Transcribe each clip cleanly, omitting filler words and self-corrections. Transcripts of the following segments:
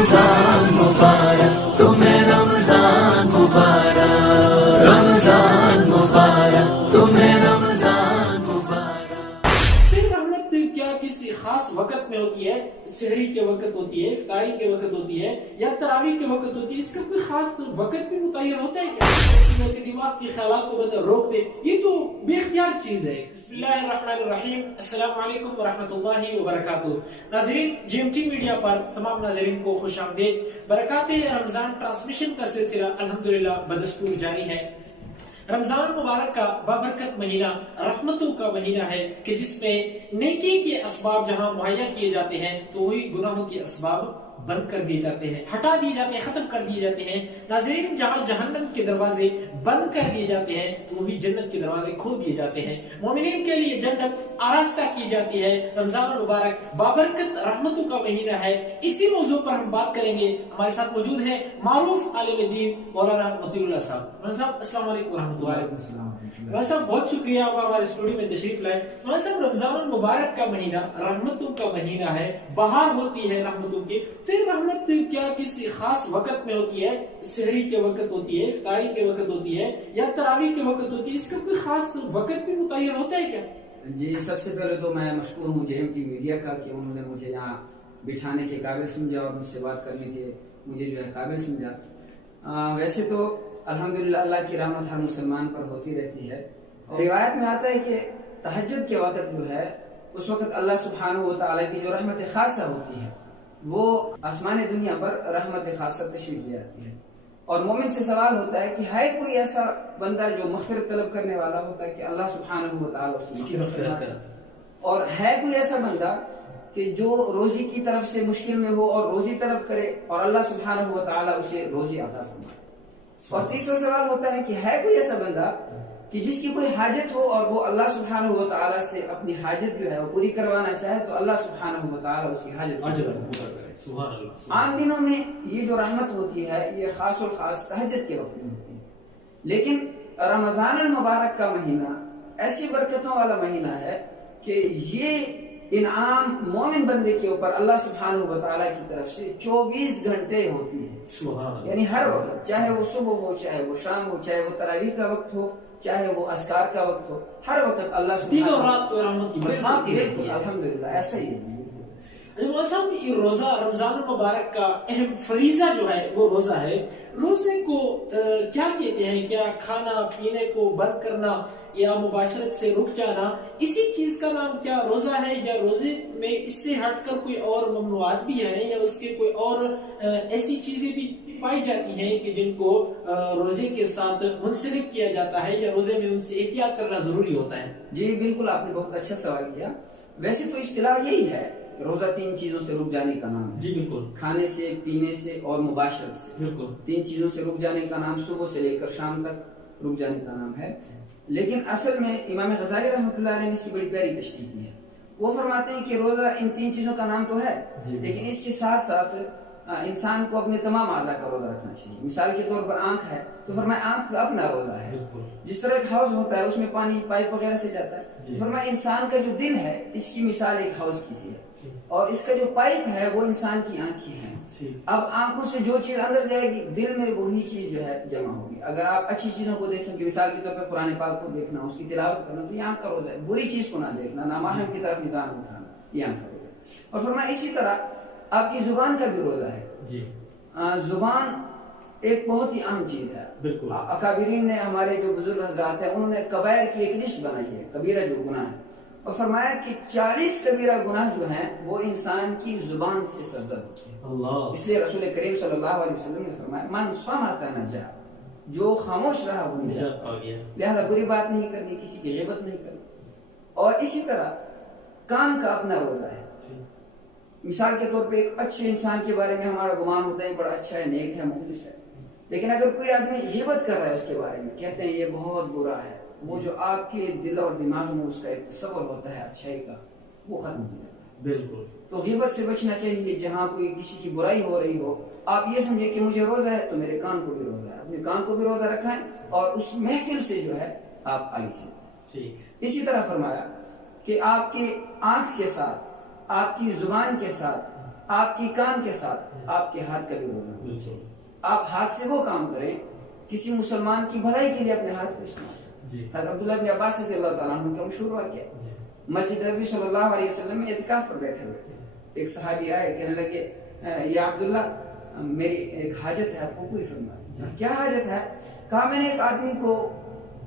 رمضان مبارک تمہیں رمضان مبارک رمضان مبارک تمہیں رمضان مبارک. پھر رحمت کیا کسی خاص وقت میں ہوتی ہے؟ سحری کے وقت ہوتی ہے، افطاری کے وقت ہوتی ہے، یا تراویح کے وقت ہوتی ہے؟ اس کا کوئی خاص وقت بھی متعین ہوتا ہے کیا کہ دماغ کے خیالات کو بدل روک دے؟ یہ تو بے اختیار چیز ہے. بسم اللہ الرحمن الرحیم. السلام علیکم ورحمۃ اللہ وبرکاتہ. ناظرین، جی ایم ٹی میڈیا پر تمام ناظرین کو خوش آمدید. برکات رمضان ٹرانسمیشن کا سلسلہ الحمدللہ بدستور جاری ہے. رمضان مبارک کا بابرکت مہینہ رحمتوں کا مہینہ ہے کہ جس میں نیکی کے اسباب جہاں مہیا کیے جاتے ہیں تو وہی گناہوں کے اسباب بند کر دیے جاتے ہیں، ہٹا دیے جاتے ہیں، ختم کر دیے جاتے ہیں. ناظرین، جہاں جہنم کے دروازے بند کر دیے جاتے ہیں تو وہی جنت کے دروازے کھول دیے جاتے ہیں. مومنین کے لیے جنت آراستہ کی جاتی ہے. رمضان المبارک بابرکت رحمتوں کا مہینہ ہے. اسی موضوع پر ہم بات کریں گے. ہمارے ساتھ موجود ہیں معروف عالم دین مولانا مطیع اللہ صاحب. مولانا صاحب السلام علیکم ورحمۃ اللہ. وعلیکم السلام. مولانا صاحب بہت شکریہ آپ ہمارے اسٹوڈیو میں تشریف لائے. مولانا صاحب، رمضان المبارک کا مہینہ رحمتوں کا مہینہ ہے، بہار ہوتی ہے رحمتوں کی. تو یہ رحمت کیا کسی خاص وقت میں ہوتی ہے؟ سحری کے وقت ہوتی ہے، افطاری کے وقت ہوتی ہے، یا تراویح کے وقت ہوتی ہے؟ اس کا کوئی خاص وقت بھی متعین ہوتا ہے کیا؟ جی، سب سے پہلے تو میں مشکور ہوں جے ایم ٹی میڈیا کا کہ انہوں نے مجھے یہاں بٹھانے کے قابل سمجھا اور مجھ سے بات کرنے کے مجھے جو ہے قابل سمجھا. ویسے تو الحمدللہ اللہ کی رحمت ہر مسلمان پر ہوتی رہتی ہے. روایت میں آتا ہے کہ تہجد کے وقت جو ہے اس وقت اللہ سبحانہ و تعالیٰ کی جو رحمت خاصہ ہوتی ہے وہ آسمان دنیا پر رحمت خاصہ تشریف لے آتی ہے. اور مومن سے سوال ہوتا ہے کہ ہے کوئی ایسا بندہ جو مغفرت طلب کرنے والا ہوتا ہے کہ اللہ سبحانہ و تعالیٰ اس کی مغفرت کرے، اور ہے کوئی ایسا بندہ کہ جو روزی کی طرف سے مشکل میں ہو اور روزی طلب کرے اور اللہ سبحانہ و تعالیٰ اسے روزی عطا فرمائے. اور تیسرا سوال ہوتا ہے کہ ہے کوئی ایسا بندہ کہ جس کی کوئی حاجت ہو اور وہ اللہ سبحانہ و تعالیٰ سے اپنی حاجت جو ہے وہ پوری کروانا چاہے تو اللہ سبحانہ و تعالیٰ اس کی حاجت پورا کرے. عام دنوں میں یہ جو رحمت ہوتی ہے یہ خاص اور خاص تہجد کے وقت میں ہوتی ہے، لیکن رمضان المبارک کا مہینہ ایسی برکتوں والا مہینہ ہے کہ یہ انعام مومن بندے کے اوپر اللہ سبحانہ و تعالیٰ کی طرف سے 24 گھنٹے ہوتی ہے. یعنی ہر وقت، چاہے وہ صبح ہو، چاہے وہ شام ہو، چاہے وہ تراویح کا وقت ہو، چاہے وہ اذکار کا وقت ہو، ہر وقت اللہ سبحانہ و تعالیٰ الحمدللہ ایسا ہی ہے. یہ روزہ رمضان المبارک کا اہم فریضہ جو ہے وہ روزہ ہے. روزے کو کیا کہتے ہیں؟ کیا کھانا پینے کو بند کرنا یا مباشرت سے رک جانا، اسی چیز کا نام کیا روزہ ہے؟ یا روزے میں اس سے ہٹ کر کوئی اور ممنوعات بھی ہیں یا اس کے کوئی اور ایسی چیزیں بھی پائی جاتی ہیں کہ جن کو روزے کے ساتھ منسلک کیا جاتا ہے یا روزے میں ان سے احتیاط کرنا ضروری ہوتا ہے؟ جی بالکل، آپ نے بہت اچھا سوال کیا. ویسے تو اصطلاح یہی ہے، روزہ 3 چیزوں سے رک جانے کا نام ہے. جی بالکل. کھانے سے، پینے سے اور مباشرت سے. بالکل 3 چیزوں سے رک جانے کا نام، صبح سے لے کر شام تک رک جانے کا نام ہے. لیکن اصل میں امام غزالی رحمۃ اللہ علیہ نے اس کی بڑی پیاری تشریح کی ہے. وہ فرماتے ہیں کہ روزہ ان 3 چیزوں کا نام تو ہے، لیکن اس کے ساتھ ساتھ انسان کو اپنے تمام اعضاء کا روزہ رکھنا چاہیے. مثال کے طور پر آنکھ ہے تو فرمایا آنکھ کا اپنا روزہ ہے. جس طرح ایک حوض ہوتا ہے اس میں پانی پائپ وغیرہ سے جاتا ہے، فرمایا انسان کا جو دل ہے اس کی مثال ایک حوض کی سی ہے، اور اس کا جو پائپ ہے وہ انسان کی آنکھیں ہیں. اب آنکھوں سے جو چیز اندر جائے گی دل میں وہی چیز جو ہے جمع ہوگی. اگر آپ اچھی چیزوں کو دیکھیں گے، مثال کے طور پر قرآن پاک کو دیکھنا، اس کی تلاوت کرنا، تو یہ آنکھ کا روزہ ہے. بری چیز کو نہ دیکھنا، نامحرم کی طرف نگاہ اٹھانا، یہ آنکھ کا روزہ ہے. اور فرمایا اسی طرح آپ کی زبان کا بھی روزہ ہے. زبان ایک بہت ہی اہم چیز ہے. بالکل. اکابرین نے، ہمارے جو بزرگ حضرات ہیں، انہوں نے کبائر کی ایک لسٹ بنائی ہے، کبیرہ جو گناہ ہے، اور فرمایا کہ 40 کبیرہ گناہ جو ہیں وہ انسان کی زبان سے سرزد ہوتے ہیں. اس لیے رسول کریم صلی اللہ علیہ وسلم نے فرمایا من صمت نجا، جو خاموش رہا وہ نجات پا گیا. لہذا بری بات نہیں کرنی، کسی کی غیبت نہیں کرنی. اور اسی طرح کام کا اپنا روزہ ہے. مثال کے طور پہ ایک اچھے انسان کے بارے میں ہمارا گمان ہوتا ہے بڑا اچھا ہے، نیک ہے، مخلص ہے، لیکن اگر کوئی آدمی غیبت کر رہا ہے اس کے بارے میں، کہتے ہیں یہ بہت برا ہے، وہ جو آپ کے دل اور دماغ میں اس کا ایک تصور ہوتا ہے اچھائی کا، وہ ختم ہو جاتا ہے. بالکل. تو غیبت سے بچنا چاہیے. جہاں کوئی کسی کی برائی ہو رہی ہو، آپ یہ سمجھے کہ مجھے روزہ ہے تو میرے کان کو بھی روزہ ہے، اپنے کان کو بھی روزہ رکھائیں اور اس محفل سے جو ہے آپ آگے چلیں. اسی طرح فرمایا کہ آپ کی آنکھ کے ساتھ، آپ کی زبان کے ساتھ، آپ کی کان کے ساتھ آپ کے ہاتھ کا بھی روزہ ہونا چاہیے. آپ ہاتھ سے وہ کام کریں کسی مسلمان کی بھلائی کے لیے اپنے ہاتھ کو استعمال کریں. حضرت عبداللہ بن عباس رضی اللہ تعالیٰ عنہ کا مشہور واقعہ مسجد نبی صلی اللہ علیہ وسلم میں اعتکاف پر بیٹھے ہوئے تھے. ایک صحابی آئے کہنے لگے یا عبداللہ میری ایک حاجت ہے آپ کو پوری فرمائیں. کیا حاجت ہے؟ کہا میں نے ایک آدمی کو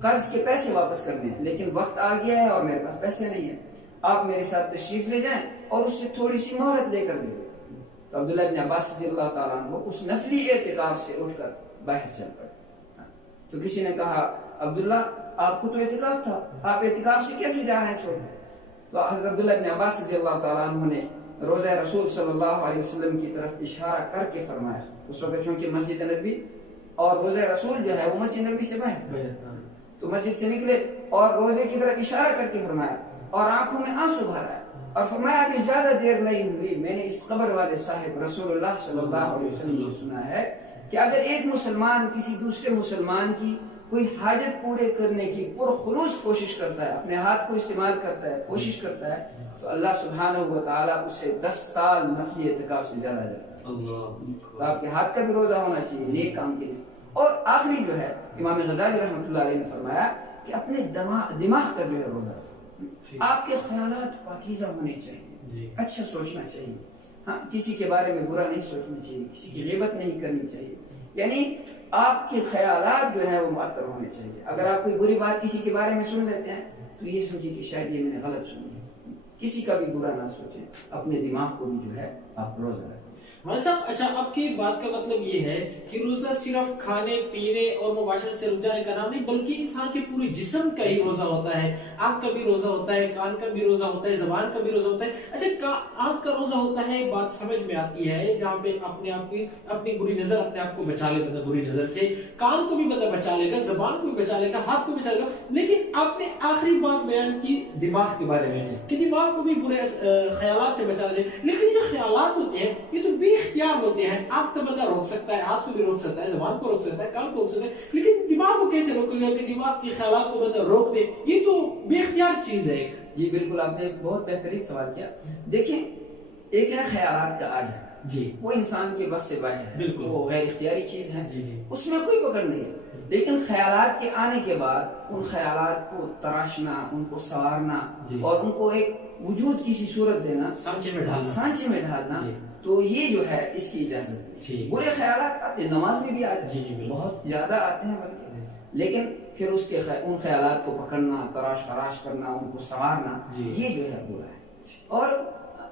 قرض کے پیسے واپس کرنے ہیں لیکن وقت آ گیا ہے اور میرے پاس پیسے نہیں ہیں. آپ میرے ساتھ تشریف لے جائیں اور اس سے تھوڑی سی مہلت لے کر دیں. تو عبداللہ بن عباس رضی اللہ تعالیٰ عنہ اس نفلی اعتکاف سے اٹھ کر باہر چل پڑے. تو کسی نے کہا عبداللہ آپ کو تو اعتکاف تھا, آپ اعتکاف سے کیسے جا رہے ہیں چھوڑ؟ تو حضرت عبداللہ بن عباس رضی اللہ تعالیٰ عنہ نے روزہ رسول صلی اللہ علیہ وسلم کی طرف اشارہ کر کے فرمایا. اس وقت چونکہ مسجد نبی اور روزہ رسول جو ہے وہ مسجد نبی سے باہر تھا, تو مسجد سے نکلے اور روزے کی طرف اشارہ کر کے فرمایا اور آنکھوں میں آنسو بھر آیا اور فرمایا ابھی زیادہ دیر نہیں ہوئی میں نے اس قبر والے صاحب رسول اللہ صلی اللہ علیہ وسلم سے سنا ہے کہ اگر ایک مسلمان کسی دوسرے مسلمان کی کوئی حاجت پورے کرنے کی پرخلوص کوشش کرتا ہے, اپنے ہاتھ کو استعمال کرتا ہے, کوشش کرتا ہے, تو اللہ سبحانہ و تعالیٰ اسے 10 سال نفلی اعتکاف سے زیادہ دیتا ہے. تو آپ کے ہاتھ کا بھی روزہ ہونا چاہیے نیک کام کے لیے. اور آخری جو ہے امام غزالی رحمۃ اللہ علیہ نے فرمایا کہ اپنے دماغ کا جو ہے روزہ, آپ کے خیالات پاکیزہ ہونے چاہیے, اچھا سوچنا چاہیے, ہاں کسی کے بارے میں برا نہیں سوچنا چاہیے, کسی کی غیبت نہیں کرنی چاہیے. یعنی آپ کے خیالات جو ہیں وہ معطر ہونے چاہیے. اگر آپ کوئی بری بات کسی کے بارے میں سن لیتے ہیں تو یہ سوچیں کہ شاید یہ میں نے غلط سنی ہے. کسی کا بھی برا نہ سوچیں, اپنے دماغ کو بھی جو ہے آپ روزہ رکھیں. صاحب اچھا آپ کی بات کا مطلب یہ ہے کہ روزہ صرف کھانے پینے اور مباشرت سے رک جانے کا نام نہیں بلکہ انسان کے پورے جسم کا ہی روزہ ہوتا ہے. آنکھ کا بھی روزہ ہوتا ہے, کان کا بھی روزہ ہوتا ہے, زبان کا بھی روزہ ہوتا ہے. اچھا آنکھ کا روزہ ہوتا ہے, بات سمجھ میں آتی ہے جہاں پہ اپنے آپ کی اپنی بری نظر اپنے آپ کو بچا لے, بندہ بری نظر سے, کان کو بھی بندہ بچا لے گا, زبان کو بھی بچا لے گا, ہاتھ کو بھی بچا لے گا. لیکن آپ نے آخری بات بیان کی دماغ کے بارے میں کہ دماغ کو بھی برے خیالات سے بچا لے. لیکن جو خیالات ہوتے ہیں یہ تو بے اختیار ہوتے ہیں. آنکھ کا بندہ روک سکتا ہے, ہاتھ کو بھی روک سکتا ہے, زبان کو روک سکتا ہے, کان کو روک سکتا ہے, لیکن دماغ کو کیسے روکے گا کہ دماغ کے خیالات کو بندہ روک دے؟ یہ تو بے اختیار چیز ہے. جی بالکل, آپ نے بہت بہترین سوال کیا. دیکھیں ایک ہے خیالات کا آج ہے, وہ انسان کے بس سے باہر ہے, وہ غیر اختیاری چیز ہے, اس میں کوئی پکڑ نہیں ہے. لیکن خیالات کے آنے کے بعد ان خیالات کو تراشنا, ان کو سنوارنا اور ان کو ایک وجود کسی صورت دینا, سانچے میں ڈھالنا, تو یہ جو ہے اس کی اجازت ہے. برے خیالات آتے ہیں, نماز میں بھی آتے ہیں, بہت زیادہ آتے ہیں بلکہ, لیکن پھر اس کے ان خیالات کو پکڑنا, تراش خراش کرنا, ان کو سنوارنا, یہ جو ہے برا ہے. اور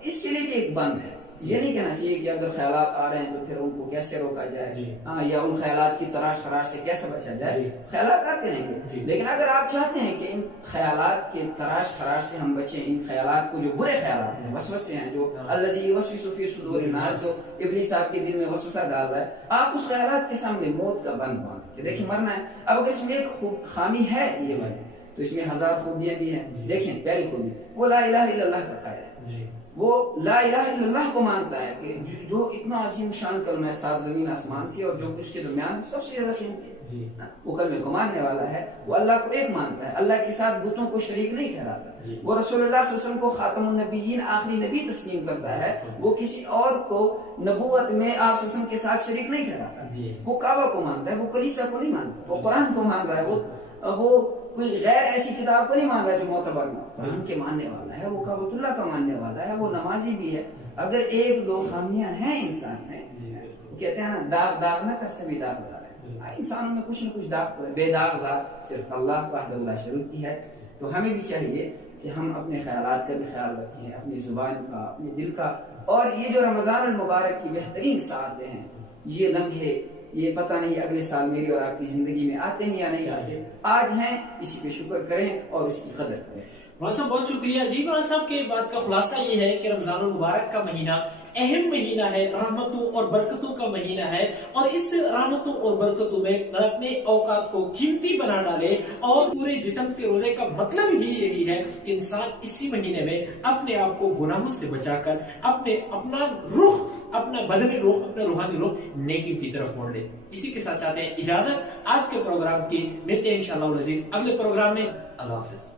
اس کے لیے بھی ایک بند ہے. یہ نہیں کہنا چاہیے کہ اگر خیالات آ رہے ہیں تو پھر ان کو کیسے روکا جائے, یا ان خیالات کی تراش خراش سے کیسے بچا جائے. خیالات آتے رہیں گے, لیکن اگر آپ چاہتے ہیں کہ ان خیالات کے تراش خراش سے ہم بچیں, ان خیالات کو جو برے خیالات ہیں, وسوسے ہیں, جو الذی یوسوس فی صدور الناس, جو ابلیس آپ کے دل میں وسوسہ ڈال رہا ہے, آپ اس خیالات کے سامنے موت کا بند باندھ کہ دیکھیں مرنا ہے. اب اگر اس میں ایک خامی ہے یہ والی, تو اس میں 1000 خوبیاں بھی ہیں. دیکھیں پہلی خوبی وہ لا الہ الا اللہ کا قائل ہے, وہ لا الہ الا اللہ کو مانتا ہے کہ جو اتنا عظیم شان کلمہ ہے, 7 زمین آسمان سے اور جو کچھ کے درمیان سب سے زیادہ قیمتی ہے, وہ کلمے کو ماننے والا ہے. وہ اللہ کو ایک مانتا ہے, اللہ کے ساتھ بتوں کو شریک نہیں ٹھہراتا. وہ رسول اللہ صلی اللہ علیہ وسلم کو خاتم النبیین, آخری نبی تسلیم کرتا ہے. وہ کسی اور کو نبوت میں آپ صلی اللہ علیہ وسلم کے ساتھ شریک نہیں ٹھہراتا. وہ کعبہ کو مانتا ہے, وہ کلیسا کو نہیں مانتا, وہ قرآن کو مان رہا ہے, وہ کوئی غیر ایسی کتاب کو نہیں مان رہا ہے جو معتبر نہ, قرآن کے ماننے والا ہے, وہ کعبۃ اللہ کا ماننے والا ہے, وہ نمازی بھی ہے. اگر 1-2 خامیاں ہیں انسان میں, کہتے ہیں نا داغ نہ کر سبھی داغ دار ہے, انسانوں میں کچھ نہ کچھ داغ, بے داغ ذات صرف اللہ وحدہ لا شریک کی ہے. تو ہمیں بھی چاہیے کہ ہم اپنے خیالات کا بھی خیال رکھیں, اپنی زبان کا, اپنے دل کا. اور یہ جو رمضان المبارک کی بہترین ساعتیں ہیں, یہ لمحے, یہ پتہ نہیں اگلے سال میری اور آپ کی زندگی میں آتے ہیں یا نہیں آتے, آج ہیں, اسی پہ شکر کریں اور اس کی قدر کریں. مولانا صاحب بہت شکریہ. جی مولانا صاحب کے بات کا خلاصہ یہ ہے کہ رمضان المبارک کا مہینہ اہم مہینہ ہے, رحمتوں اور برکتوں کا مہینہ ہے, اور اس رحمتوں اور برکتوں میں اپنے اوقات کو قیمتی بنا ڈالے. اور پورے جسم کے روزے کا مطلب ہی یہی ہے کہ انسان اسی مہینے میں اپنے آپ کو گناہوں سے بچا کر اپنا رخ, اپنا بدنی رخ, اپنا روحانی رخ نیکیوں کی طرف موڑ لے. اسی کے ساتھ چاہتے ہیں اجازت آج کے پروگرام کی. ملتے ہیں انشاءاللہ العزیز اگلے پروگرام میں. اللہ حافظ.